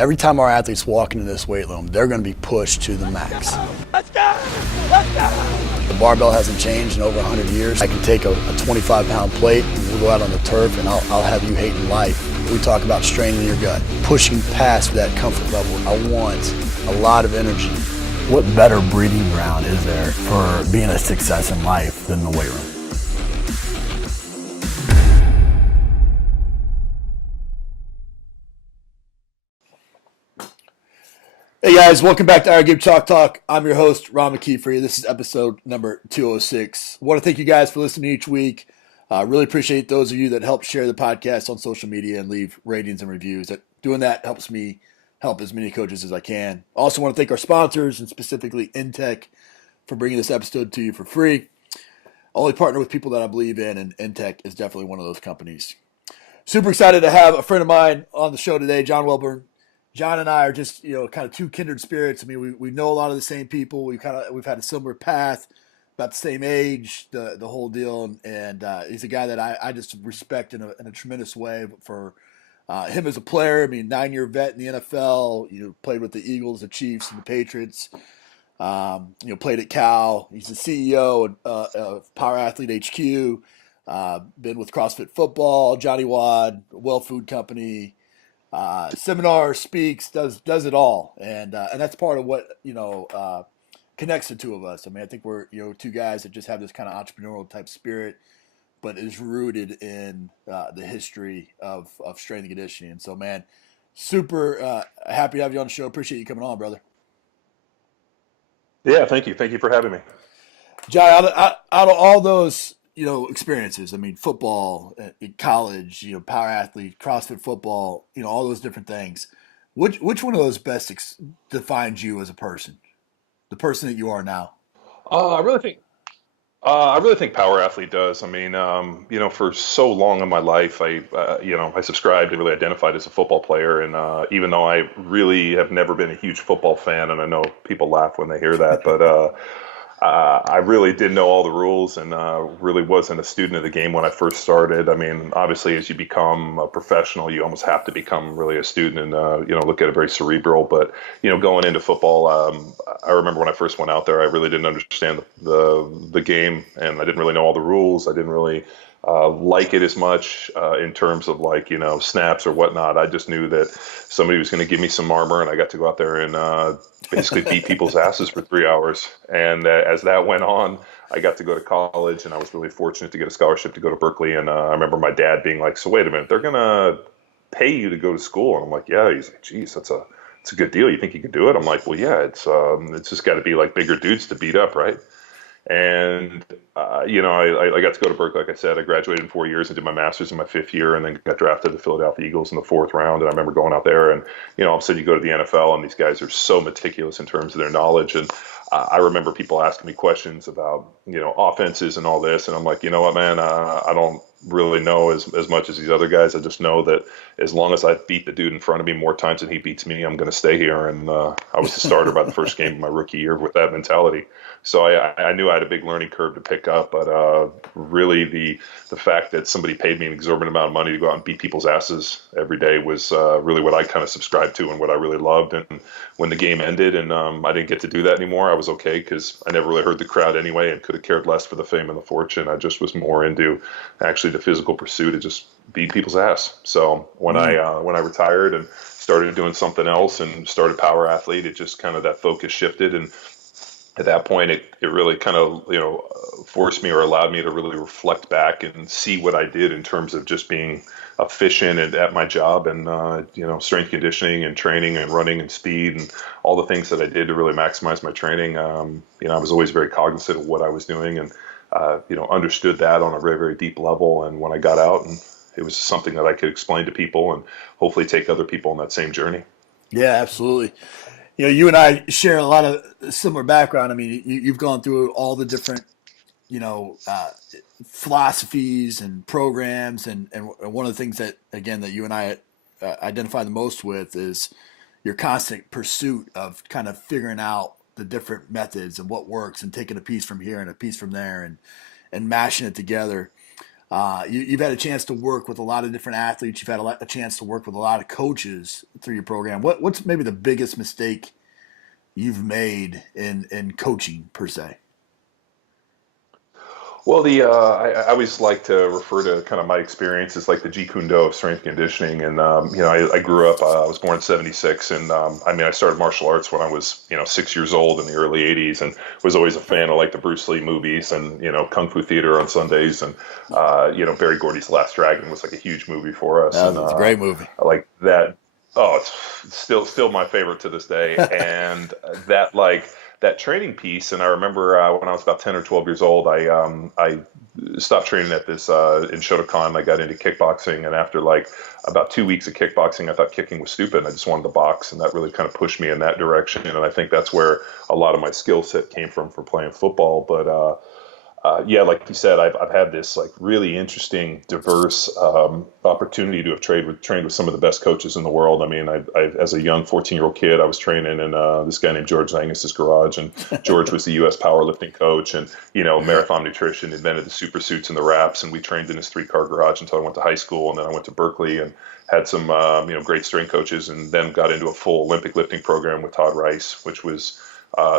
Every time our athletes walk into this weight room, they're going to be pushed to the max. Let's go! Let's go! The barbell hasn't changed in over 100 years. I can take a 25-pound plate, and we'll go out on the turf, and I'll have you hating life. We talk about straining your gut, pushing past that comfort level. I want a lot of energy. What better breeding ground is there for being a success in life than the weight room? Hey guys, welcome back to Our Give Chalk Talk. I'm your host, Ron McKeefery. This is episode number 206. I want to thank you guys for listening each week. Really appreciate those of you that help share the podcast on social media and leave ratings and reviews. Doing that helps me help as many coaches as I can. Also want to thank our sponsors, and specifically Intech, for bringing this episode to you for free. I only partner with people that I believe in, and Intech is definitely one of those companies. Super excited to have a friend of mine on the show today, John Welbourn. John and I are just, kind of two kindred spirits. I mean, we know a lot of the same people. We've had a similar path, about the same age, the whole deal. And he's a guy that I just respect in a tremendous way for him as a player. I mean, 9-year vet in the NFL. Played with the Eagles, the Chiefs, and the Patriots. Played at Cal. He's the CEO of Power Athlete HQ. Been with CrossFit Football, Johnny Wad, Well Food Company. Seminar, speaks, does it all, and that's part of what connects the two of us. I mean, I think we're two guys that just have this kind of entrepreneurial type spirit, but is rooted in the history of strength and conditioning. And so, man, super happy to have you on the show. Appreciate you coming on, brother. Yeah, thank you for having me. Jai, out of all those experiences, I mean, football, college, power athlete, CrossFit football, all those different things. Which one of those best defines you as a person, the person that you are now? I really think power athlete does. I mean, for so long in my life, I subscribed and really identified as a football player, and even though I really have never been a huge football fan, and I know people laugh when they hear that, but I really didn't know all the rules, and really wasn't a student of the game when I first started. I mean, obviously, as you become a professional, you almost have to become really a student and, look at it very cerebral. But, going into football, I remember when I first went out there, I really didn't understand the game, and I didn't really know all the rules. I didn't really like it as much in terms of snaps or whatnot. I just knew that somebody was going to give me some armor, and I got to go out there and basically beat people's asses for 3 hours. And as that went on, I got to go to college, and I was really fortunate to get a scholarship to go to Berkeley. And I remember my dad being like, "So wait a minute, they're going to pay you to go to school?" And I'm like, "Yeah." He's like, "Geez, it's a good deal. You think you can do it?" I'm like, "Well, yeah, it's just got to be like bigger dudes to beat up, right?" And, I got to go to Berkeley. Like I said, I graduated in 4 years and did my master's in my 5th year, and then got drafted to the Philadelphia Eagles in the 4th round. And I remember going out there and, all of a sudden you go to the NFL and these guys are so meticulous in terms of their knowledge. And I remember people asking me questions about, offenses and all this. And I'm like, you know what, man, I don't really know as much as these other guys. I just know that as long as I beat the dude in front of me more times than he beats me, I'm going to stay here. And I was the starter by the first game of my rookie year with that mentality. So I knew I had a big learning curve to pick up, but really the fact that somebody paid me an exorbitant amount of money to go out and beat people's asses every day was really what I kind of subscribed to and what I really loved. And when the game ended and I didn't get to do that anymore, I was okay because I never really heard the crowd anyway and could have cared less for the fame and the fortune. I just was more into actually the physical pursuit of just beat people's ass. So when I retired and started doing something else and started Power Athlete, it just kind of that focus shifted. And at that point, it really kind of, forced me or allowed me to really reflect back and see what I did in terms of just being efficient at my job and, strength conditioning and training and running and speed and all the things that I did to really maximize my training. I was always very cognizant of what I was doing and, understood that on a very, very deep level. And when I got out, and it was something that I could explain to people and hopefully take other people on that same journey. Yeah, absolutely. You and I share a lot of similar background. I mean, you've gone through all the different, philosophies and programs. And one of the things that you and I identify the most with is your constant pursuit of kind of figuring out the different methods and what works and taking a piece from here and a piece from there and mashing it together. You've had a chance to work with a lot of different athletes. You've had a chance to work with a lot of coaches through your program. What's maybe the biggest mistake you've made in coaching per se? Well, I always like to refer to kind of my experience as like the Jeet Kune Do of strength conditioning. And, I grew up, I was born in 76. And, I started martial arts when I was, 6 years old in the early 80s, and was always a fan of like the Bruce Lee movies and, Kung Fu theater on Sundays. And, Barry Gordy's Last Dragon was like a huge movie for us. And, It's a great movie. like that. Oh, it's still my favorite to this day. And that training piece. And I remember when I was about 10 or 12 years old, I stopped training at this in Shotokan. I got into kickboxing, and after like about 2 weeks of kickboxing, I thought kicking was stupid. I just wanted to box, and that really kind of pushed me in that direction. And I think that's where a lot of my skill set came from for playing football. But like you said, I've had this like really interesting, diverse opportunity to have trained with some of the best coaches in the world. I mean, I as a young 14-year-old kid, I was training in this guy named George Zangis' garage, and George was the U.S. powerlifting coach, and Marathon Nutrition invented the super suits and the wraps, and we trained in his 3-car garage until I went to high school, and then I went to Berkeley and had some great strength coaches, and then got into a full Olympic lifting program with Todd Rice, which was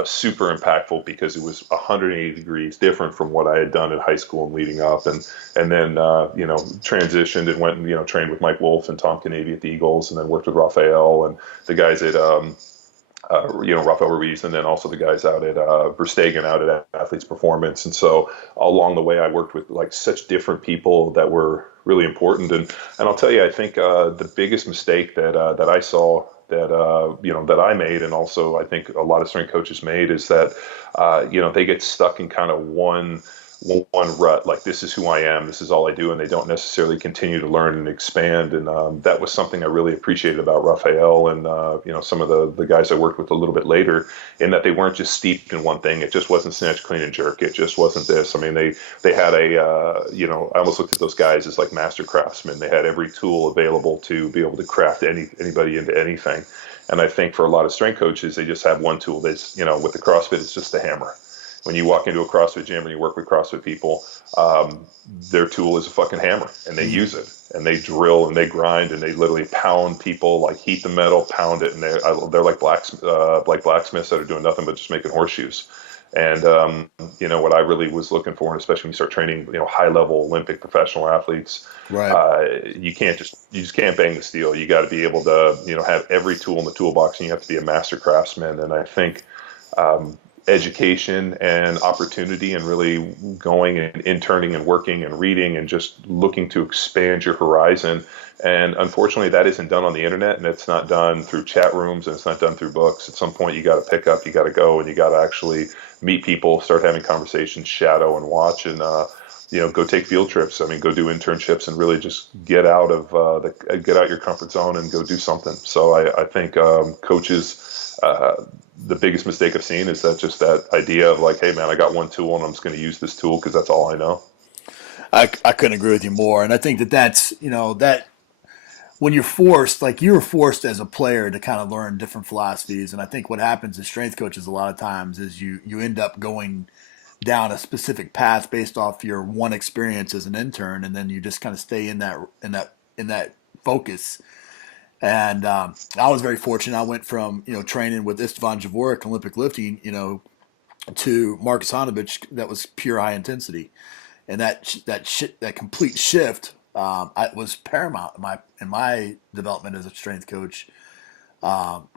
super impactful because it was 180 degrees different from what I had done in high school and leading up, and then transitioned and went and trained with Mike Wolf and Tom Canavy at the Eagles, and then worked with Raphael and the guys at Rafael Ruiz, and then also the guys out at Verstegen out at Athletes Performance. And so along the way, I worked with like such different people that were really important. And I'll tell you, I think the biggest mistake that I saw that I made, and also I think a lot of strength coaches made, is that they get stuck in kind of one rut, like this is who I am, this is all I do, and they don't necessarily continue to learn and expand. And that was something I really appreciated about Raphael and some of the guys I worked with a little bit later, in that they weren't just steeped in one thing. It just wasn't snatch, clean, and jerk. It just wasn't this. I mean, they had I almost looked at those guys as like master craftsmen. They had every tool available to be able to craft anybody into anything. And I think for a lot of strength coaches, they just have one tool. With the CrossFit, it's just the hammer. When you walk into a CrossFit gym and you work with CrossFit people, their tool is a fucking hammer, and they use it, and they drill and they grind and they literally pound people, like heat the metal, pound it, and they're like blacksmiths that are doing nothing but just making horseshoes. And what I really was looking for, and especially when you start training high level Olympic professional athletes, right? You just can't bang the steel. You got to be able to have every tool in the toolbox, and you have to be a master craftsman. And I think education and opportunity, and really going and interning and working and reading and just looking to expand your horizon. And unfortunately, that isn't done on the internet, and it's not done through chat rooms, and it's not done through books. At some point, you got to pick up, you got to go, and you got to actually meet people, start having conversations, shadow and watch, and go take field trips. I mean, go do internships, and really just get out your comfort zone and go do something. So I think coaches, the biggest mistake I've seen is that idea of like, hey man, I got one tool and I'm just going to use this tool because that's all I know. I couldn't agree with you more. And I think that's that when you're forced, like you were forced as a player to kind of learn different philosophies. And I think what happens as strength coaches a lot of times is you end up going down a specific path based off your one experience as an intern, and then you just kind of stay in that focus. And I was very fortunate. I went from training with Istvan Javorek, Olympic lifting, to Marcus Hanovich, that was pure high intensity, and that complete shift was paramount in my development as a strength coach.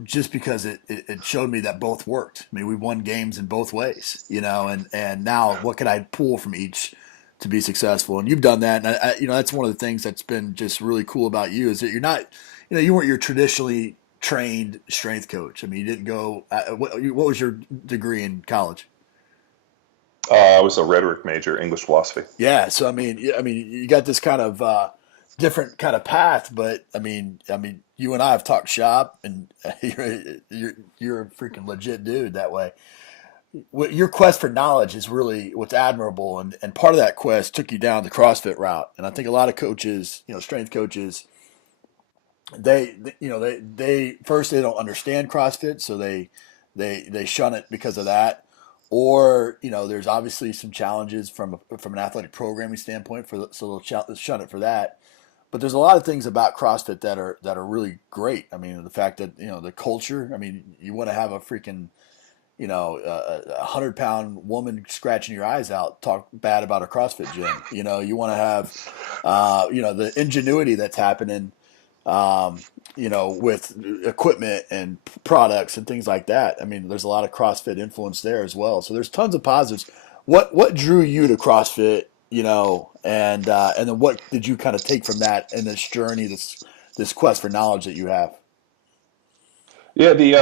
Just because it showed me that both worked. I mean, we won games in both ways, and now what could I pull from each to be successful? And you've done that, and that's one of the things that's been just really cool about you, is that you're not, you weren't your traditionally trained strength coach. I mean, you didn't go. What was your degree in college? I was a rhetoric major, English philosophy. Yeah, so I mean, you got this kind of different kind of path, but I mean, you and I have talked shop, and you're a freaking legit dude that way. Your quest for knowledge is really what's admirable, and part of that quest took you down the CrossFit route. And I think a lot of coaches, strength coaches, they first, they don't understand CrossFit, so they shun it because of that, or there's obviously some challenges from an athletic programming standpoint so they'll shun it for that. But there's a lot of things about CrossFit that are really great. I mean, the fact that the culture. I mean, you want to have a freaking a 100-pound woman scratching your eyes out talk bad about a CrossFit gym. You want to have the ingenuity that's happening with equipment and products and things like that. I mean, there's a lot of CrossFit influence there as well. So there's tons of positives. What drew you to CrossFit? And then what did you kind of take from that in this journey, this quest for knowledge that you have? Yeah, I mean,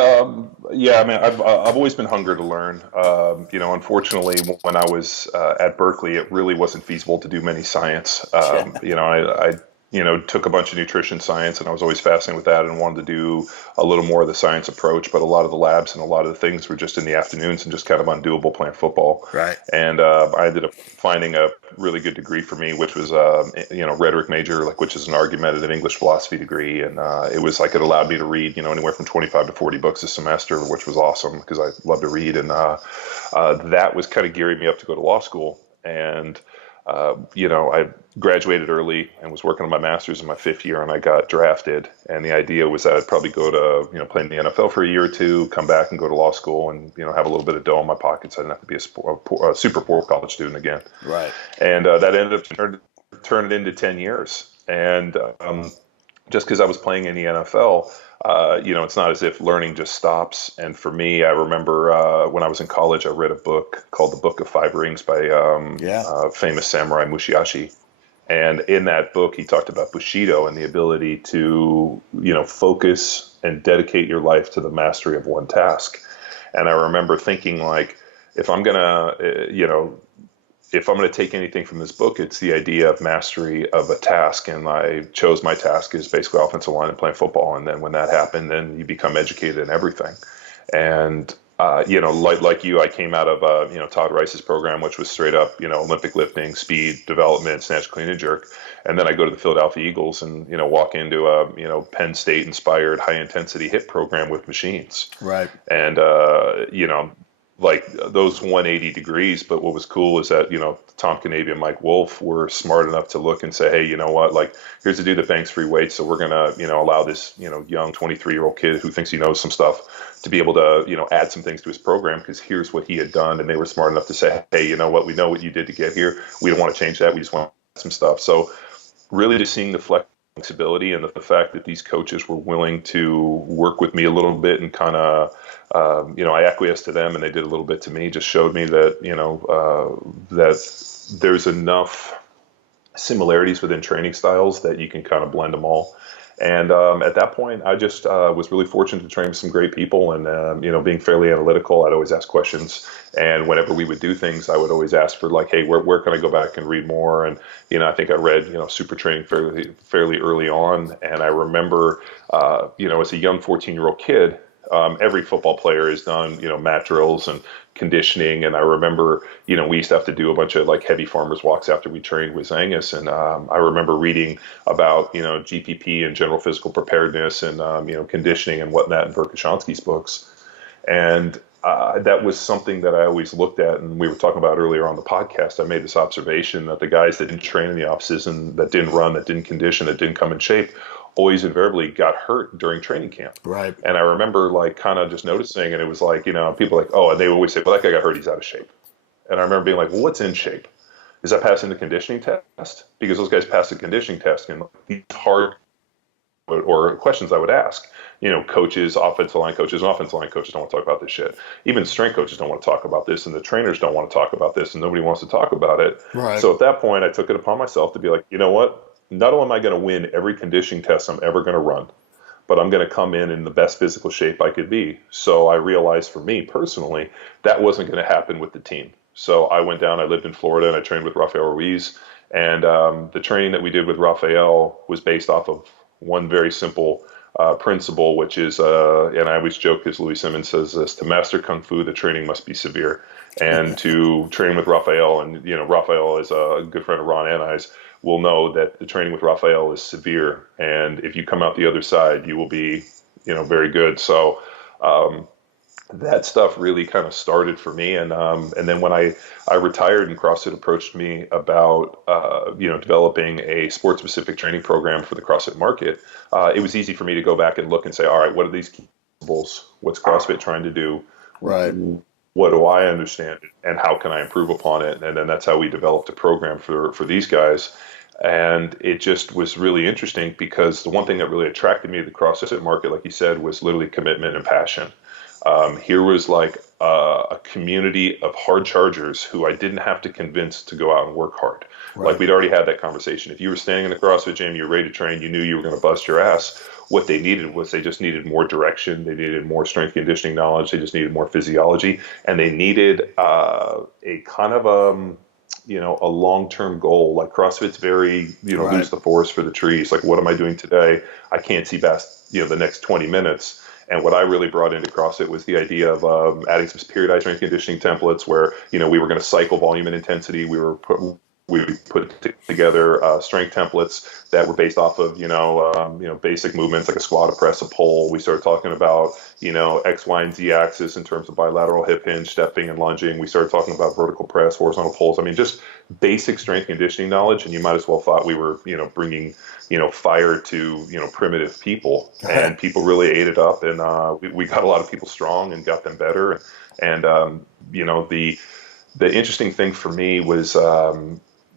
I've always been hungry to learn. Unfortunately, when I was at Berkeley, it really wasn't feasible to do many science. Yeah. I took a bunch of nutrition science, and I was always fascinated with that, and wanted to do a little more of the science approach. But a lot of the labs and a lot of the things were just in the afternoons and just kind of undoable playing football. Right. And I ended up finding a really good degree for me, which was Rhetoric major, which is an argumentative English philosophy degree, and it allowed me to read anywhere from 25 to 40 books a semester, which was awesome because I love to read, and that was kind of gearing me up to go to law school. And I graduated early and was working on my master's in my fifth year, and I got drafted. And the idea was that I'd probably go to, play in the NFL for a year or two, come back and go to law school and, have a little bit of dough in my pockets. I didn't have to be a super poor college student again. Right. And that ended up turning into 10 years. And just because I was playing in the NFL, it's not as if learning just stops. And for me, I remember when I was in college, I read a book called The Book of Five Rings by famous samurai Musashi. And in that book, he talked about Bushido and the ability to, focus and dedicate your life to the mastery of one task. And I remember thinking, if I'm going to take anything from this book, it's the idea of mastery of a task. And I chose my task as basically offensive line and playing football. And then when that happened, then you become educated in everything. And, like you, I came out of, Todd Rice's program, which was straight up, Olympic lifting, speed, development, snatch, clean, and jerk. And then I go to the Philadelphia Eagles and, walk into a, Penn State inspired high intensity HIIT program with machines. Right. And, those 180 degrees. But what was cool is that, Tom Canavia and Mike Wolf were smart enough to look and say, hey, you know what, here's a dude that bangs free weights. So we're going to, allow this, young 23-year-old kid who thinks he knows some stuff to be able to, add some things to his program because here's what he had done. And they were smart enough to say, hey, you know what, we know what you did to get here. We don't want to change that. We just want some stuff. So really just seeing the flexibility and the fact that these coaches were willing to work with me a little bit and kind of, I acquiesced to them and they did a little bit to me, just showed me that, that there's enough similarities within training styles that you can kind of blend them all. And at that point, I just was really fortunate to train with some great people and, being fairly analytical, I'd always ask questions. And whenever we would do things, I would always ask for hey, where can I go back and read more? And, I think I read, Super Training fairly early on. And I remember, as a young 14-year-old kid, every football player has done, mat drills and conditioning. And I remember, we used to have to do a bunch of heavy farmers walks after we trained with Angus. And I remember reading about, GPP and general physical preparedness and, conditioning and whatnot in Verkhoshansky's books. And that was something that I always looked at. And we were talking about earlier on the podcast, I made this observation that the guys that didn't train in the off season, that didn't run, that didn't condition, that didn't come in shape, always invariably got hurt during training camp. Right. And I remember kind of just noticing, and it was people and they would always say, well, that guy got hurt, he's out of shape. And I remember being well, what's in shape? Is that passing the conditioning test? Because those guys passed the conditioning test and these hard or questions I would ask, coaches, offensive line coaches don't want to talk about this shit. Even strength coaches don't want to talk about this, and the trainers don't want to talk about this, and nobody wants to talk about it. Right. So at that point, I took it upon myself to be you know what? Not only am I going to win every conditioning test I'm ever going to run, but I'm going to come in the best physical shape I could be. So I realized for me personally, that wasn't going to happen with the team. So I went down, I lived in Florida, and I trained with Rafael Ruiz. And the training that we did with Rafael was based off of one very simple principle, which is, and I always joke because Louis Simmons says this, to master Kung Fu, the training must be severe. And to train with Rafael, and Rafael is a good friend of Ron Anais, will know that the training with Rafael is severe. And if you come out the other side, you will be, very good. So that stuff really kind of started for me. And then when I retired and CrossFit approached me about, developing a sports specific training program for the CrossFit market, it was easy for me to go back and look and say, all right, what are these key principles? What's CrossFit trying to do? Right. What do I understand and how can I improve upon it? And then that's how we developed a program for these guys. And it just was really interesting because the one thing that really attracted me to the CrossFit market, like you said, was literally commitment and passion. Here was like a community of hard chargers who I didn't have to convince to go out and work hard. Right. Like we'd already had that conversation. If you were standing in the CrossFit gym, you were ready to train, you knew you were going to bust your ass. What they needed was they just needed more direction. They needed more strength conditioning knowledge. They just needed more physiology. And they needed a kind of a long-term goal. Like CrossFit's very, Right. lose the forest for the trees. Like, what am I doing today? I can't see past, the next 20 minutes. And what I really brought into CrossFit was the idea of adding some periodized strength conditioning templates where, we were going to cycle volume and intensity. We put together strength templates that were based off of, basic movements like a squat, a press, a pull. We started talking about, X, Y, and Z axis in terms of bilateral hip hinge, stepping and lunging. We started talking about vertical press, horizontal pulls. I mean, just basic strength conditioning knowledge. And you might as well thought we were, bringing, fire to, primitive people. And people really ate it up. And we got a lot of people strong and got them better. And the interesting thing for me was,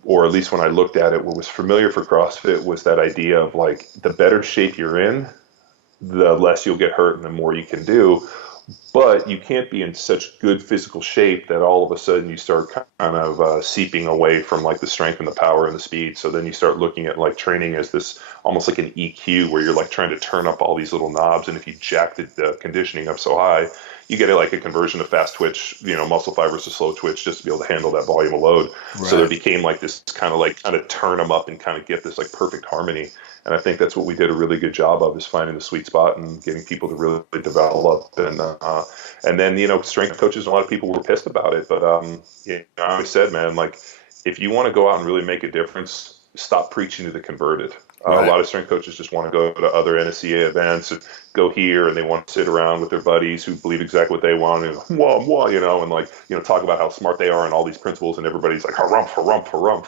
or at least when I looked at it, what was familiar for CrossFit was that idea of like the better shape you're in, the less you'll get hurt and the more you can do. But you can't be in such good physical shape that all of a sudden you start kind of seeping away from like the strength and the power and the speed. So then you start looking at like training as this almost like an EQ where you're like trying to turn up all these little knobs. And if you jack the conditioning up so high, you get like a conversion of fast twitch, muscle fibers to slow twitch just to be able to handle that volume of load. Right. So there became like this kind of turn them up and kind of get this like perfect harmony. And I think that's what we did a really good job of, is finding the sweet spot and getting people to really develop. And then, strength coaches, a lot of people were pissed about it. But I always said, man, like if you want to go out and really make a difference, stop preaching to the converted. Right. A lot of strength coaches just want to go to other NSCA events and go here, and they want to sit around with their buddies who believe exactly what they want, and talk about how smart they are and all these principles, and everybody's like harumph, harumph, harumph.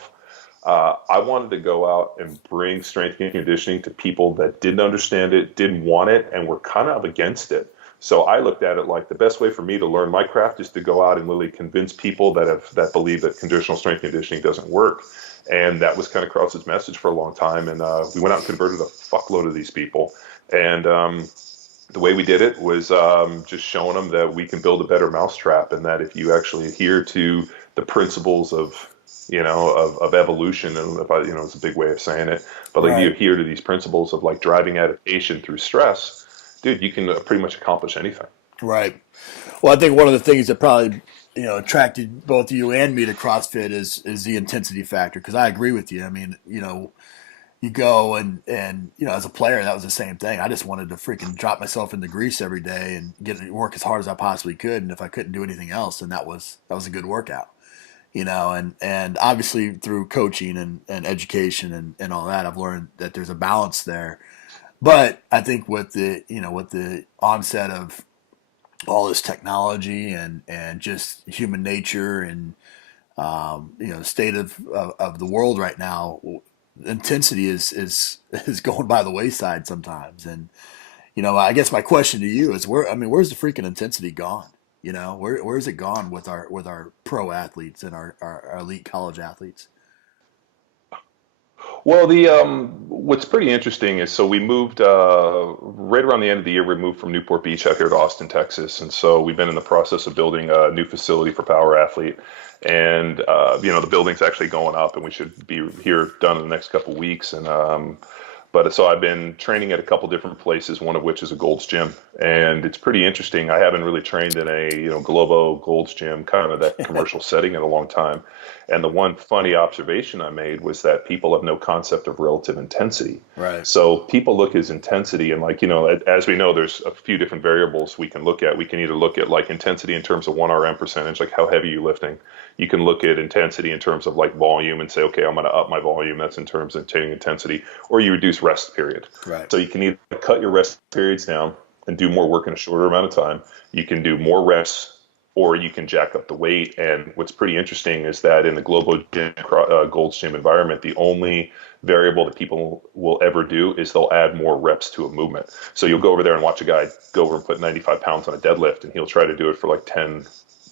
I wanted to go out and bring strength and conditioning to people that didn't understand it, didn't want it, and were kind of against it. So I looked at it like the best way for me to learn my craft is to go out and really convince people that believe that conditional strength conditioning doesn't work. And that was kind of CrossFit's message for a long time. And we went out and converted a fuckload of these people. And the way we did it was just showing them that we can build a better mousetrap, and that if you actually adhere to the principles of evolution, and it's a big way of saying it, but like, right, you adhere to these principles of like driving adaptation through stress, dude, you can pretty much accomplish anything. Right. Well, I think one of the things that probably, attracted both you and me to CrossFit is the intensity factor. Cause I agree with you. I mean, you go and as a player, that was the same thing. I just wanted to freaking drop myself in the grease every day and work as hard as I possibly could. And if I couldn't do anything else, then that was a good workout. And obviously through coaching and education and all that, I've learned that there's a balance there. But I think with the onset of all this technology and just human nature and the state of the world right now, intensity is going by the wayside sometimes. And I guess my question to you is where's the freaking intensity gone? Where's it gone with our pro athletes and our elite college athletes? Well, what's pretty interesting is, so we moved right around the end of the year. We moved from Newport Beach out here to Austin, Texas, and so we've been in the process of building a new facility for Power Athlete. And the building's actually going up, and we should be here done in the next couple of weeks. And but so I've been training at a couple different places, one of which is a Gold's Gym, and it's pretty interesting. I haven't really trained in a Globo Gold's Gym, kind of that commercial setting, in a long time. And the one funny observation I made was that people have no concept of relative intensity. Right. So people look at intensity and as we know, there's a few different variables we can look at. We can either look at like intensity in terms of 1RM percentage, like how heavy you're lifting. You can look at intensity in terms of like volume and say, okay, I'm going to up my volume. That's in terms of attaining intensity. Or you reduce rest period. Right. So you can either cut your rest periods down, and do more work in a shorter amount of time. You can do more reps, or you can jack up the weight. And what's pretty interesting is that in the Globo Gym, Gold's Gym environment, the only variable that people will ever do is they'll add more reps to a movement. So you'll go over there and watch a guy go over and put 95 pounds on a deadlift, and he'll try to do it for like 10,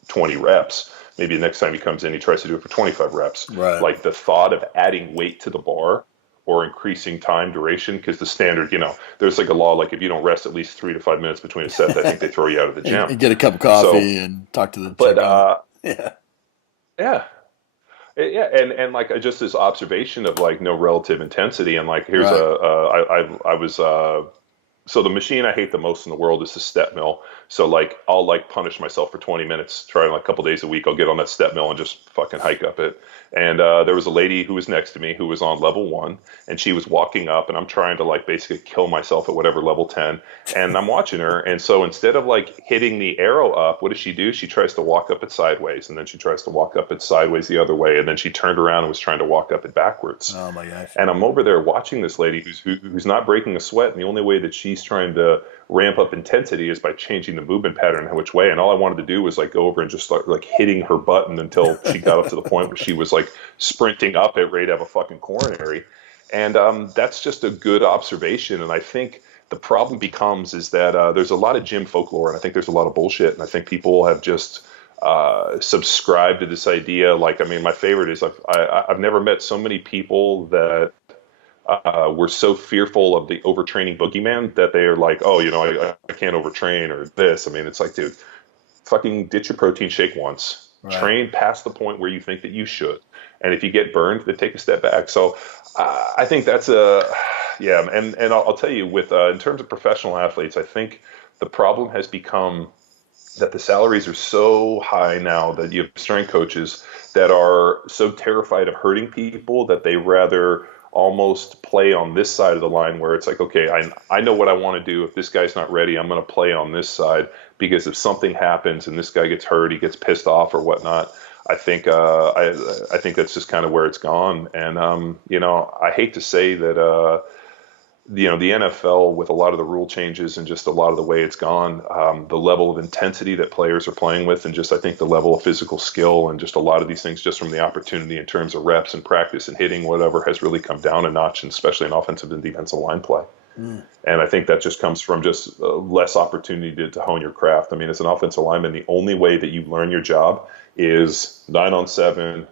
20 reps. Maybe the next time he comes in, he tries to do it for 25 reps. Right. Like the thought of adding weight to the bar or increasing time duration, because the standard, there's like a law, like if you don't rest at least 3 to 5 minutes between a set, I think they throw you out of the gym. And get a cup of coffee and talk to the. But yeah. Yeah, and like just this observation of like no relative intensity, and like here's so the machine I hate the most in the world is the step mill. So like I'll like punish myself for 20 minutes, trying like a couple days a week. I'll get on that step mill and just fucking hike up it. And there was a lady who was next to me who was on level 1, and she was walking up, and I'm trying to like basically kill myself at whatever level 10, and I'm watching her. And so instead of like hitting the arrow up, what does she do? She tries to walk up it sideways, and then she tries to walk up it sideways the other way, and then she turned around and was trying to walk up it backwards. Oh my gosh! And I'm over there watching this lady who's not breaking a sweat, and the only way that she's trying to ramp up intensity is by changing the movement pattern in which way. And all I wanted to do was like go over and just start like hitting her button until she got up to the point where she was like sprinting up it, ready to have a fucking coronary. And that's just a good observation. And I think the problem becomes is that there's a lot of gym folklore, and I think there's a lot of bullshit. And I think people have just subscribed to this idea. Like, I mean, my favorite is I've never met so many people that were so fearful of the overtraining boogeyman that they are like, oh, I can't overtrain or this. I mean, it's like, dude, fucking ditch your protein shake once. Right. Train past the point where you think that you should. And if you get burned, then take a step back. So I think that's and I'll tell you with in terms of professional athletes, I think the problem has become that the salaries are so high now that you have strength coaches that are so terrified of hurting people that they rather almost play on this side of the line where it's like, okay, I know what I want to do. If this guy's not ready, I'm going to play on this side, because if something happens and this guy gets hurt, he gets pissed off or whatnot. I think I think that's just kind of where it's gone. And I hate to say that the NFL, with a lot of the rule changes and just a lot of the way it's gone, the level of intensity that players are playing with, and just I think the level of physical skill and just a lot of these things just from the opportunity in terms of reps and practice and hitting whatever has really come down a notch, and especially in offensive and defensive line play. And I think that just comes from just less opportunity to hone your craft. I mean, as an offensive lineman, the only way that you learn your job is 9-on-7,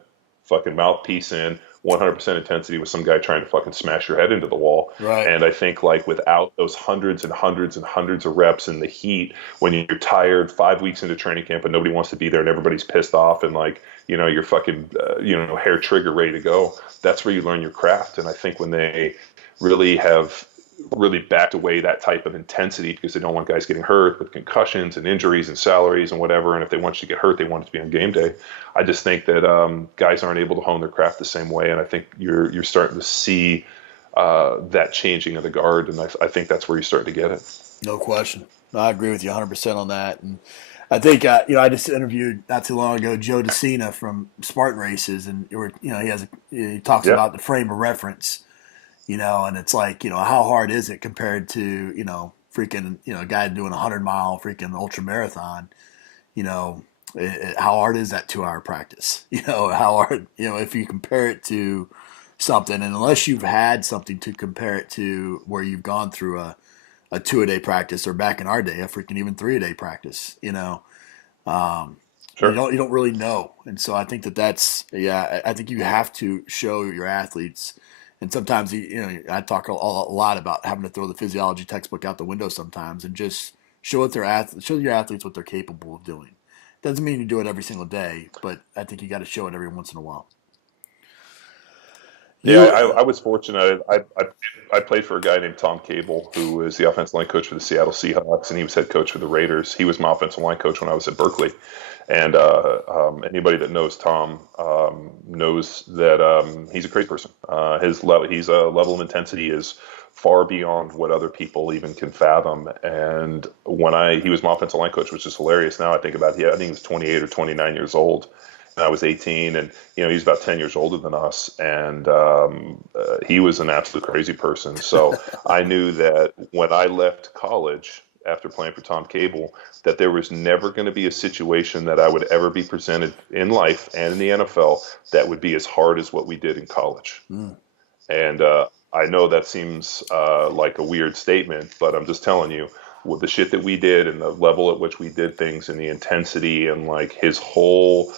fucking mouthpiece in, 100% intensity with some guy trying to fucking smash your head into the wall. Right. And I think like without those hundreds and hundreds and hundreds of reps in the heat, when you're tired 5 weeks into training camp and nobody wants to be there and everybody's pissed off and like, you're fucking, hair trigger ready to go, that's where you learn your craft. And I think when they really have really backed away that type of intensity because they don't want guys getting hurt with concussions and injuries and salaries and whatever. And if they want you to get hurt, they want it to be on game day. I just think that guys aren't able to hone their craft the same way. And I think you're starting to see that changing of the guard. And I think that's where you start to get it. No question. No, I agree with you 100% on that. And I think, I just interviewed not too long ago Joe DeCina from Spartan Races, and he talks about the frame of reference. And it's like, how hard is it compared to, freaking, a guy doing a 100-mile freaking ultra marathon, how hard is that 2-hour practice? How hard, if you compare it to something, and unless you've had something to compare it to where you've gone through a 2-a-day practice, or back in our day, a freaking even 3-a-day practice, Sure. You don't really know. And so I think that's, I think you have to show your athletes. And sometimes, I talk a lot about having to throw the physiology textbook out the window sometimes and just show your athletes what they're capable of doing. Doesn't mean you do it every single day, but I think you got to show it every once in a while. I was fortunate. I played for a guy named Tom Cable, who is the offensive line coach for the Seattle Seahawks, and he was head coach for the Raiders. He was my offensive line coach when I was at Berkeley. And anybody that knows Tom knows that he's a crazy person. His level of intensity is far beyond what other people even can fathom. And when he was my offensive line coach, which is hilarious now I think about it. I think he was 28 or 29 years old. And I was 18, and he's about 10 years older than us, and he was an absolute crazy person. So I knew that when I left college, after playing for Tom Cable, that there was never going to be a situation that I would ever be presented in life and in the NFL that would be as hard as what we did in college. And I know that seems like a weird statement, but I'm just telling you, with the shit that we did and the level at which we did things and the intensity and like his whole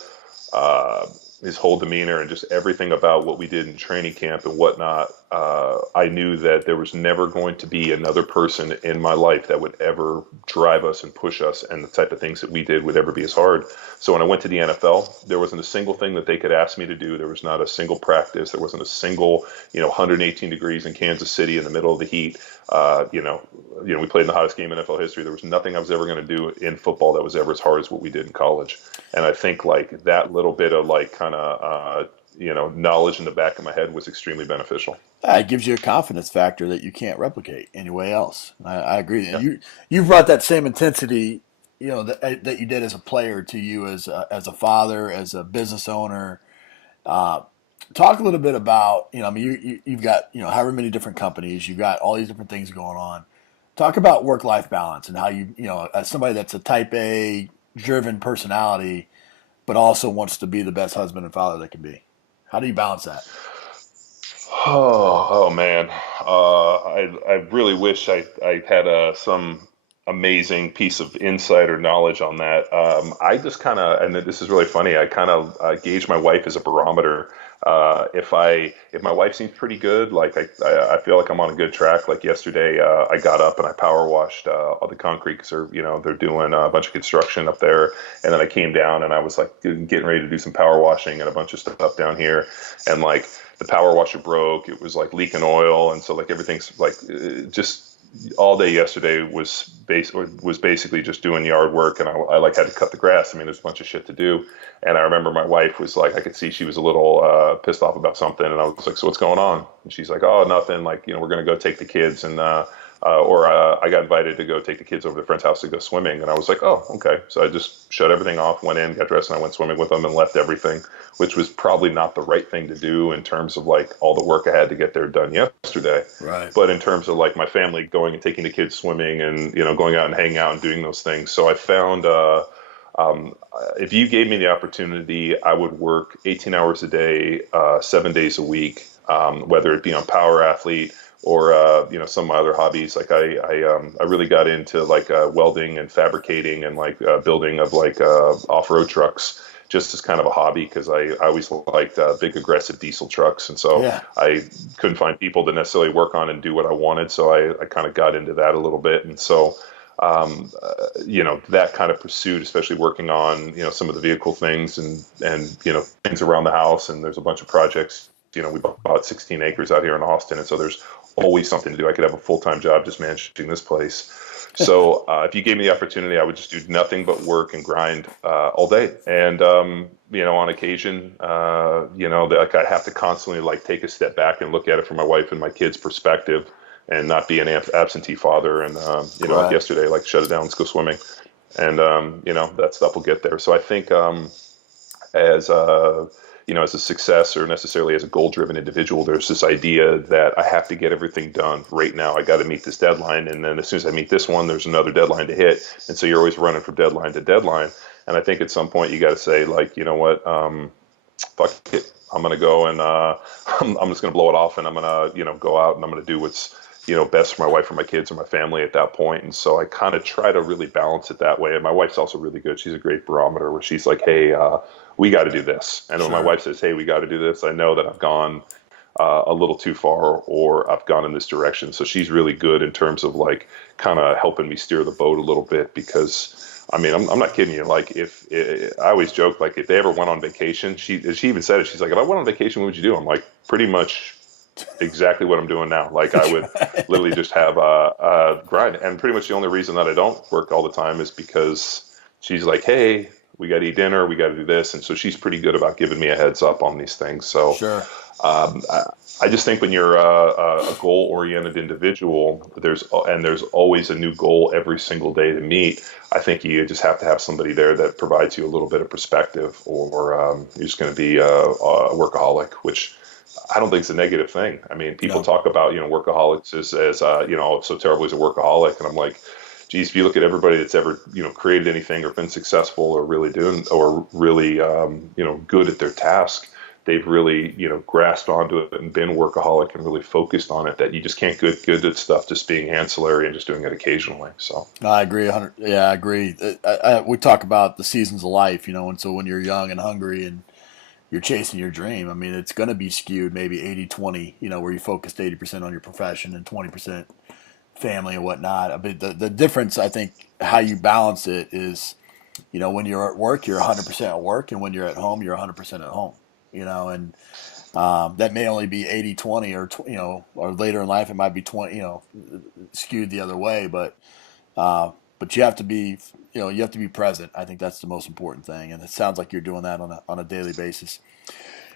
demeanor and just everything about what we did in training camp and whatnot, I knew that there was never going to be another person in my life that would ever drive us and push us, and the type of things that we did would ever be as hard. So when I went to the NFL, there wasn't a single thing that they could ask me to do. There was not a single practice. There wasn't a single, 118 degrees in Kansas City in the middle of the heat. We played in the hottest game in NFL history. There was nothing I was ever going to do in football that was ever as hard as what we did in college. And I think like that little bit of like kind of, knowledge in the back of my head was extremely beneficial. It gives you a confidence factor that you can't replicate anywhere else. I agree. Yeah. You brought that same intensity, that you did as a player to you as a father, as a business owner. Talk a little bit about, you've got, however many different companies, you've got all these different things going on. Talk about work-life balance and how as somebody that's a type A driven personality, but also wants to be the best husband and father they can be. How do you balance that? Oh man. I really wish I had some amazing piece of insight or knowledge on that. I just kind of, and this is really funny, I kind of gauge my wife as a barometer. If my wife seems pretty good, like I feel like I'm on a good track. Like yesterday, I got up and I power washed all the concrete because they're doing a bunch of construction up there. And then I came down and I was like getting ready to do some power washing and a bunch of stuff down here. And like the power washer broke. It was like leaking oil, and so like everything's like just. All day yesterday was basically just doing yard work, and I like had to cut the grass. I mean, there's a bunch of shit to do, and I remember my wife was like, I could see she was a little pissed off about something, and I was like, so what's going on? And she's like, oh, nothing. Like, we're gonna go take the kids, and I got invited to go take the kids over to a friend's house to go swimming, and I was like, oh, okay. So I just shut everything off, went in, got dressed, and I went swimming with them and left everything, which was probably not the right thing to do in terms of like all the work I had to get there done yesterday. Right. But in terms of like my family going and taking the kids swimming and, going out and hanging out and doing those things. So I found, if you gave me the opportunity, I would work 18 hours a day, 7 days a week, whether it be on Power Athlete or, some of my other hobbies. Like I really got into like welding and fabricating and like building of like off-road trucks, just as kind of a hobby, because I always liked big aggressive diesel trucks. And so I couldn't find people to necessarily work on and do what I wanted. So I kind of got into that a little bit. And so, that kind of pursuit, especially working on, some of the vehicle things and things around the house. And there's a bunch of projects. We bought 16 acres out here in Austin. And so there's always something to do. I could have a full-time job just managing this place. So if you gave me the opportunity, I would just do nothing but work and grind all day. And, on occasion, like I have to constantly like take a step back and look at it from my wife and my kids' perspective and not be an absentee father. And, like yesterday, like shut it down, let's go swimming. And, that stuff will get there. So I think as a success or necessarily as a goal-driven individual, there's this idea that I have to get everything done right now. I got to meet this deadline. And then as soon as I meet this one, there's another deadline to hit. And so you're always running from deadline to deadline. And I think at some point you got to say, like, you know what, fuck it. I'm going to go and I'm just going to blow it off, and I'm going to, go out and I'm going to do what's, best for my wife or my kids or my family at that point. And so I kind of try to really balance it that way. And my wife's also really good. She's a great barometer where she's like, hey, we got to do this. And when my wife says, hey, we got to do this, I know that I've gone a little too far or I've gone in this direction. So she's really good in terms of like kind of helping me steer the boat a little bit, because I mean, I'm not kidding you. Like I always joke, like if they ever went on vacation, she even said it. She's like, if I went on vacation, what would you do? I'm like, pretty much exactly what I'm doing now. Like I would literally just have a grind. And pretty much the only reason that I don't work all the time is because she's like, hey, we got to eat dinner, we got to do this. And so she's pretty good about giving me a heads up on these things. So I just think when you're a goal-oriented individual, there's always a new goal every single day to meet. I think you just have to have somebody there that provides you a little bit of perspective, or you're just going to be a workaholic, which I don't think it's a negative thing. I mean, people talk about, workaholics as so terrible as a workaholic. And I'm like, geez, if you look at everybody that's ever, created anything or been successful or really doing or really, good at their task, they've really, grasped onto it and been workaholic and really focused on it, that you just can't get good at stuff just being ancillary and just doing it occasionally. So I agree. 100. Yeah, I agree. We talk about the seasons of life, and so when you're young and hungry and you're chasing your dream, I mean, it's going to be skewed maybe 80-20, where you focused 80% on your profession and 20% family and whatnot. I mean, the difference, I think, how you balance it is, when you're at work, you're 100% at work, and when you're at home, you're 100% at home, and that may only be 80-20, or, or later in life, it might be 20, skewed the other way, but you have to be, you have to be present. I think that's the most important thing. And it sounds like you're doing that on a daily basis.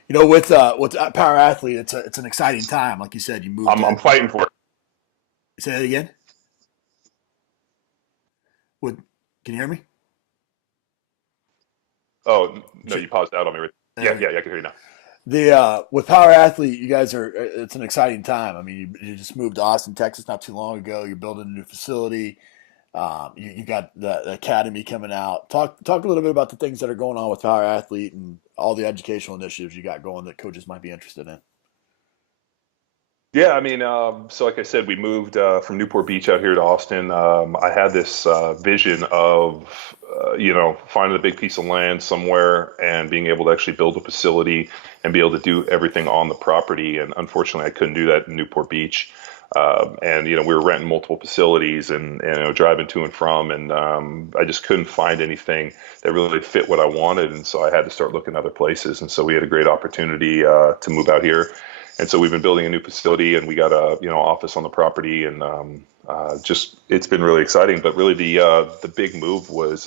With Power Athlete, it's an exciting time. Like you said, you moved. I'm fighting for it. Say that again. Can you hear me? Oh, no, you paused out on me. Yeah, I can hear you now. With Power Athlete, you guys it's an exciting time. I mean, you just moved to Austin, Texas not too long ago. You're building a new facility. You got the academy coming out. Talk a little bit about the things that are going on with Power Athlete and all the educational initiatives you got going that coaches might be interested in. Yeah, I mean, so like I said, we moved from Newport Beach out here to Austin. I had this vision of, finding a big piece of land somewhere and being able to actually build a facility and be able to do everything on the property. And unfortunately, I couldn't do that in Newport Beach. And we were renting multiple facilities and driving to and from, and I just couldn't find anything that really fit what I wanted. And so I had to start looking other places. And so we had a great opportunity to move out here. And so we've been building a new facility, and we got a office on the property, and just it's been really exciting. But really the big move was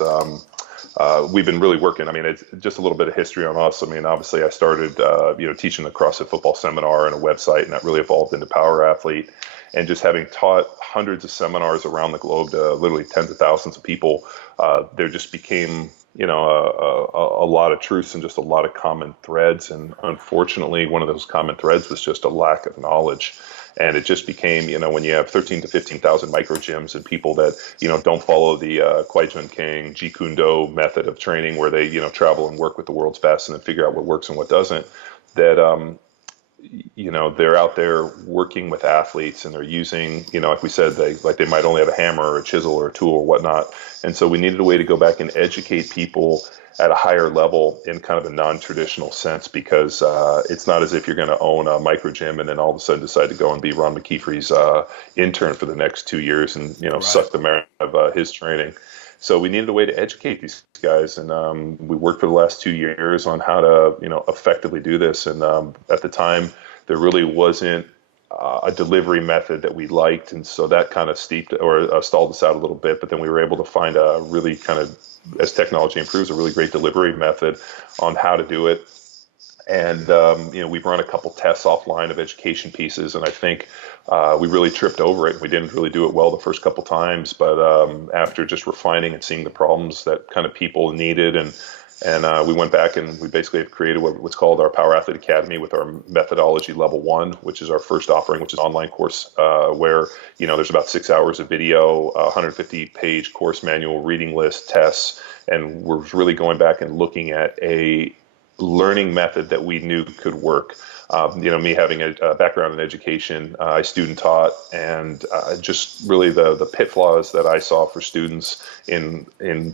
we've been really working. I mean, it's just a little bit of history on us. I mean, obviously I started teaching the CrossFit Football Seminar and a website, and that really evolved into Power Athlete. And just having taught hundreds of seminars around the globe to literally tens of thousands of people, there just became a lot of truths and just a lot of common threads. And unfortunately, one of those common threads was just a lack of knowledge. And it just became, when you have 13 to 15,000 micro gyms and people that, don't follow the Kwai-Jun King, Jeet Kune Do method of training, where they, travel and work with the world's best and then figure out what works and what doesn't, that, they're out there working with athletes, and they're using, like we said, they might only have a hammer or a chisel or a tool or whatnot. And so we needed a way to go back and educate people at a higher level in kind of a non-traditional sense, because it's not as if you're going to own a micro gym and then all of a sudden decide to go and be Ron McKeefery's intern for the next 2 years and, right, suck the merit of his training. So we needed a way to educate these guys, and we worked for the last 2 years on how to, effectively do this. And at the time, there really wasn't a delivery method that we liked, and so that kind of stalled us out a little bit. But then we were able to find a really kind of, as technology improves, a really great delivery method on how to do it. And we've run a couple tests offline of education pieces, and I think we really tripped over it. We didn't really do it well the first couple times, but after just refining and seeing the problems that kind of people needed, and we went back and we basically have created what's called our Power Athlete Academy with our methodology level 1, which is our first offering, which is an online course where there's about 6 hours of video, 150-page course manual, reading list, tests, and we're really going back and looking at a learning method that we knew could work. Me having a background in education, I student taught, and just really the pitfalls that I saw for students in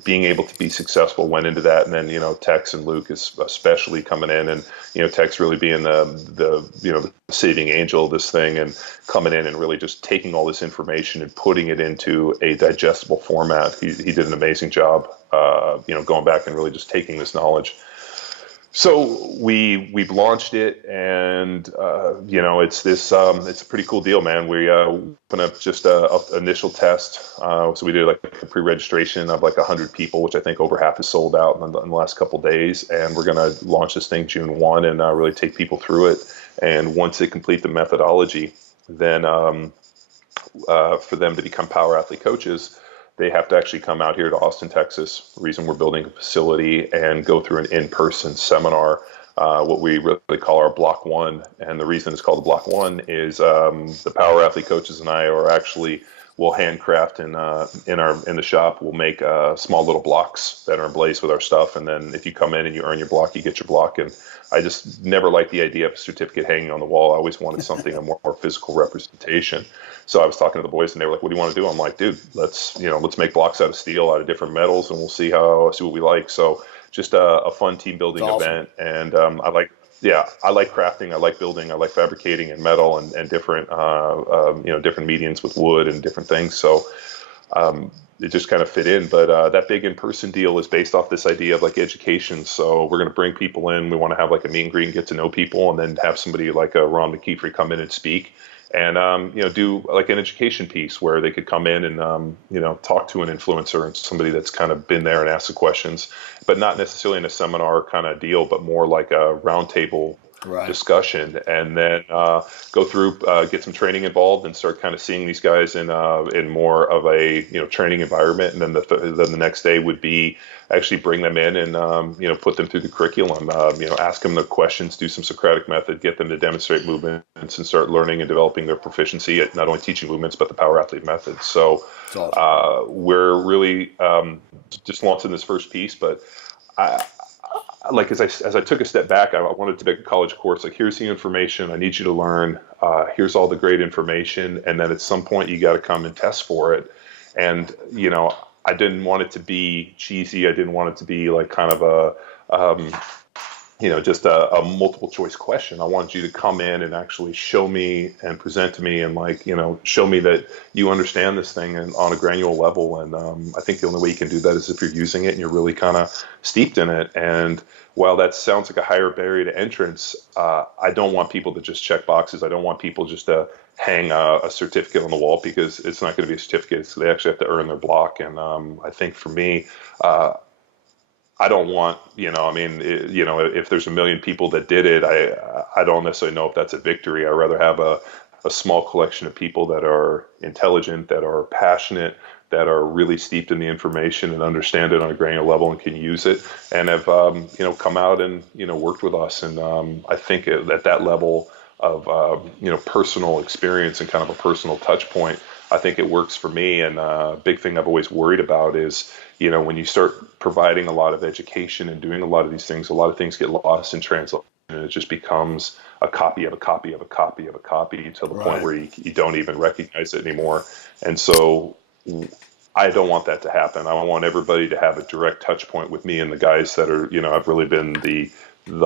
being able to be successful went into that. And then, Tex and Luke is especially coming in, and, Tex really being the saving angel of this thing, and coming in and really just taking all this information and putting it into a digestible format. He did an amazing job, going back and really just taking this knowledge. So we've launched it, and it's a pretty cool deal, man. We opened up just a initial test. So we did like a pre-registration of like 100 people, which I think over half is sold out in the last couple of days. And we're going to launch this thing June 1 and really take people through it. And once they complete the methodology, then for them to become Power Athlete coaches, they have to actually come out here to Austin, Texas, the reason we're building a facility, and go through an in-person seminar, what we really call our Block 1. And the reason it's called the Block 1 is the Power Athlete coaches and I are actually we'll handcraft in the shop. We'll make small little blocks that are emblazed with our stuff, and then if you come in and you earn your block, you get your block. And I just never liked the idea of a certificate hanging on the wall. I always wanted something a more physical representation. So I was talking to the boys, and they were like, "What do you want to do?" I'm like, "Dude, let's make blocks out of steel, out of different metals, and we'll see what we like." So just a fun team building event, and I like crafting, I like building, I like fabricating in metal and different different mediums with wood and different things. So it just kind of fit in. But that big in-person deal is based off this idea of like education. So we're going to bring people in. We want to have like a meet and greet and get to know people, and then have somebody like a Ron McKeefery come in and speak. And do like an education piece where they could come in and talk to an influencer and somebody that's kind of been there and ask the questions, but not necessarily in a seminar kind of deal, but more like a roundtable discussion, and then go through, get some training involved, and start kind of seeing these guys in more of a training environment. And then the next day would be actually bring them in and put them through the curriculum, ask them the questions, do some Socratic method, get them to demonstrate movements, and start learning and developing their proficiency at not only teaching movements but the power athlete method. So we're really just launching this first piece, but as I took a step back, I wanted to make a college course. Like, here's the information I need you to learn. Here's all the great information, and then at some point you got to come and test for it. And I didn't want it to be cheesy. I didn't want it to be like kind of just a multiple choice question. I wanted you to come in and actually show me and present to me and show me that you understand this thing and on a granular level. And I think the only way you can do that is if you're using it and you're really kind of steeped in it. And while that sounds like a higher barrier to entrance, I don't want people to just check boxes. I don't want people just to hang a certificate on the wall, because it's not going to be a certificate. So they actually have to earn their block. And I think for me, I don't want, if there's a million people that did it, I don't necessarily know if that's a victory. I'd rather have a small collection of people that are intelligent, that are passionate, that are really steeped in the information and understand it on a granular level and can use it, and have, come out and, worked with us. And I think at that level of, personal experience and kind of a personal touch point, I think it works for me. And a big thing I've always worried about is, when you start providing a lot of education and doing a lot of these things, a lot of things get lost in translation, and it just becomes a copy of a copy of a copy of a copy to the point where you don't even recognize it anymore. And so I don't want that to happen. I want everybody to have a direct touch point with me and the guys that are, I've really been the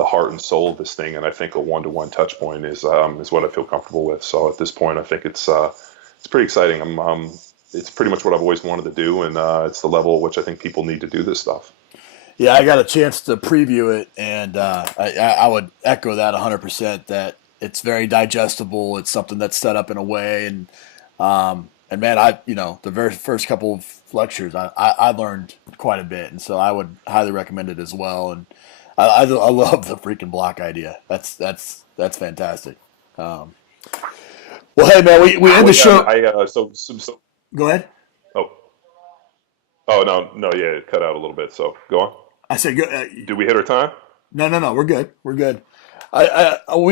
heart and soul of this thing. And I think a one-to-one touch point is what I feel comfortable with. So at this point, I think it's pretty exciting. It's pretty much what I've always wanted to do, and it's the level at which I think people need to do this stuff. Yeah, I got a chance to preview it, and I would echo that 100%, that it's very digestible. It's something that's set up in a way, and man, the very first couple of lectures, I learned quite a bit, and so I would highly recommend it as well. And I love the freaking block idea. That's fantastic. Well, hey man, we end the show. So go ahead. Oh no, yeah, it cut out a little bit. So go on. I said, did we hit our time? No, we're good. We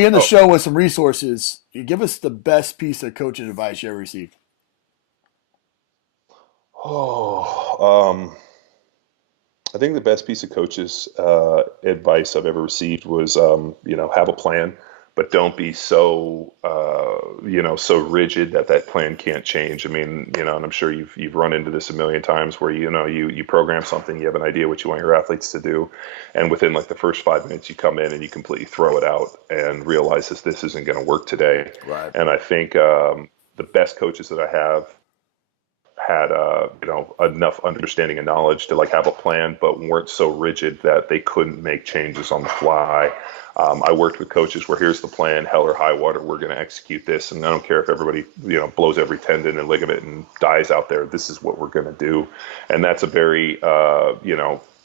end the show with some resources. You give us the best piece of coaching advice you ever received. I think the best piece of coach's advice I've ever received was, have a plan, but don't be so, so rigid that plan can't change. I mean, and I'm sure you've run into this a million times where, you program something, you have an idea what you want your athletes to do, and within like the first 5 minutes you come in and you completely throw it out and realize this isn't going to work today. Right. And I think the best coaches that I have had enough understanding and knowledge to have a plan, but weren't so rigid that they couldn't make changes on the fly. I worked with coaches where here's the plan, hell or high water, we're going to execute this, and I don't care if everybody blows every tendon and ligament and dies out there. This is what we're going to do, and that's a very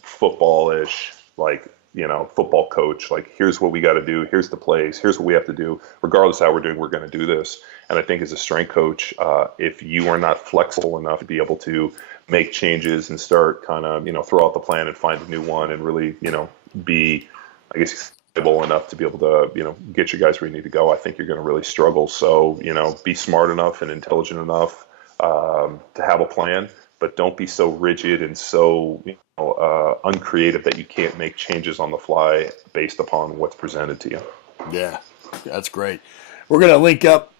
football-ish football coach. Here's what we got to do. Here's the plays. Here's what we have to do. Regardless of how we're doing, we're going to do this. And I think as a strength coach, if you are not flexible enough to be able to make changes and start kind of, throw out the plan and find a new one and really, be, I guess, stable enough to be able to, get your guys where you need to go, I think you're going to really struggle. So, be smart enough and intelligent enough to have a plan, but don't be so rigid and so uncreative that you can't make changes on the fly based upon what's presented to you. Yeah, that's great. We're going to link up,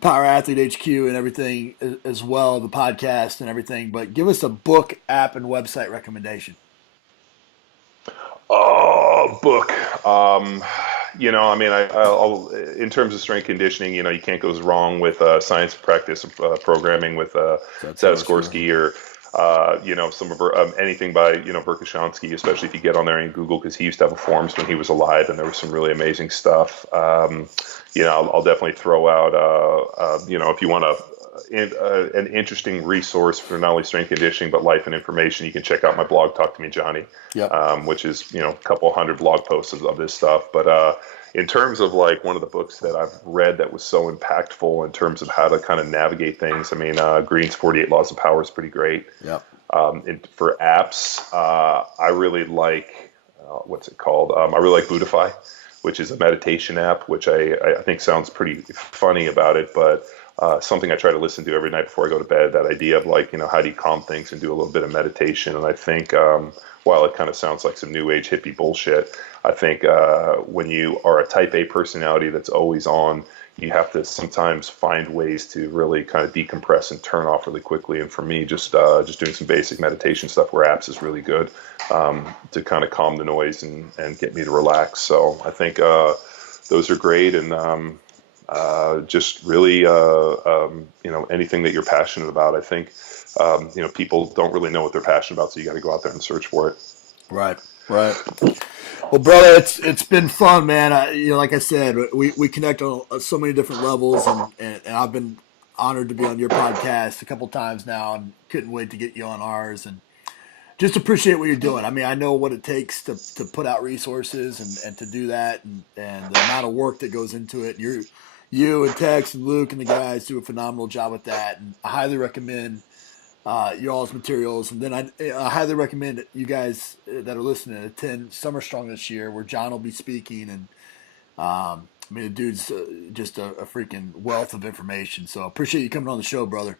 Power Athlete HQ and everything as well, the podcast and everything, but give us a book, app, and website recommendation. Oh, book. I'll in terms of strength conditioning, you can't go wrong with science of practice programming with Sadaskorsky or some of anything by Verkhoshansky, especially if you get on there and Google, because he used to have a forums when he was alive, and there was some really amazing stuff. I'll definitely throw out if you want an interesting resource for not only strength conditioning but life and information, you can check out my blog, Talk To Me Johnnie, which is a couple hundred blog posts of this stuff. But in terms of like one of the books that I've read that was so impactful in terms of how to kind of navigate things, Green's 48 Laws of Power is pretty great. For apps, I really like what's it called? I really like Buddhify, which is a meditation app, which I think sounds pretty funny about it, but something I try to listen to every night before I go to bed, that idea of like, how do you calm things and do a little bit of meditation. And I think while it kind of sounds like some new age hippie bullshit, I think when you are a type A personality that's always on, you have to sometimes find ways to really kind of decompress and turn off really quickly. And for me, just doing some basic meditation stuff where apps is really good to kind of calm the noise and get me to relax. So I think those are great. And just really, anything that you're passionate about. I think, people don't really know what they're passionate about, so you got to go out there and search for it. Right. Well, brother, it's been fun, man. Like I said, we connect on so many different levels, and I've been honored to be on your podcast a couple times now, and couldn't wait to get you on ours, and just appreciate what you're doing. I know what it takes to put out resources and to do that, and the amount of work that goes into it. You and Tex and Luke and the guys do a phenomenal job with that, and I highly recommend y'all's materials. And then I highly recommend that you guys that are listening attend Summer Strong this year, where John will be speaking, and the dude's just a freaking wealth of information. So I appreciate you coming on the show, brother.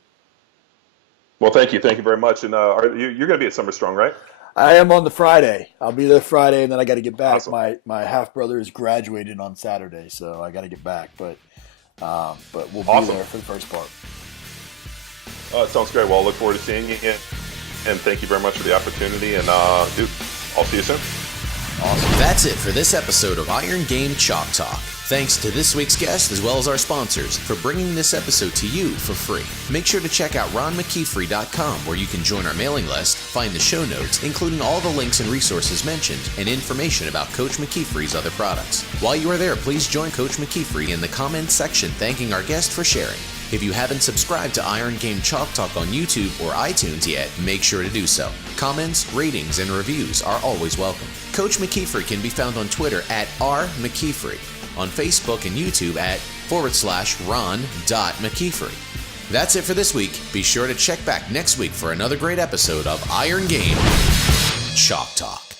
Well, thank you very much. And you're going to be at Summer Strong, right? I am on the Friday. I'll be there Friday, and then I got to get back. Awesome. My half brother is graduating on Saturday, so I got to get back. But we'll be Awesome. there for the first part. It sounds great. Well, I look forward to seeing you again. And thank you very much for the opportunity. And, dude, I'll see you soon. Awesome. That's it for this episode of Iron Game Chalk Talk. Thanks to this week's guest as well as our sponsors for bringing this episode to you for free. Make sure to check out ronmckeefery.com, where you can join our mailing list, find the show notes, including all the links and resources mentioned, and information about Coach McKeefery's other products. While you are there, please join Coach McKeefery in the comments section thanking our guest for sharing. If you haven't subscribed to Iron Game Chalk Talk on YouTube or iTunes yet, make sure to do so. Comments, ratings, and reviews are always welcome. Coach McKeefery can be found on Twitter at @RMcKeefery, on Facebook and YouTube at /Ron.McKeefery. That's it for this week. Be sure to check back next week for another great episode of Iron Game Chalk Talk.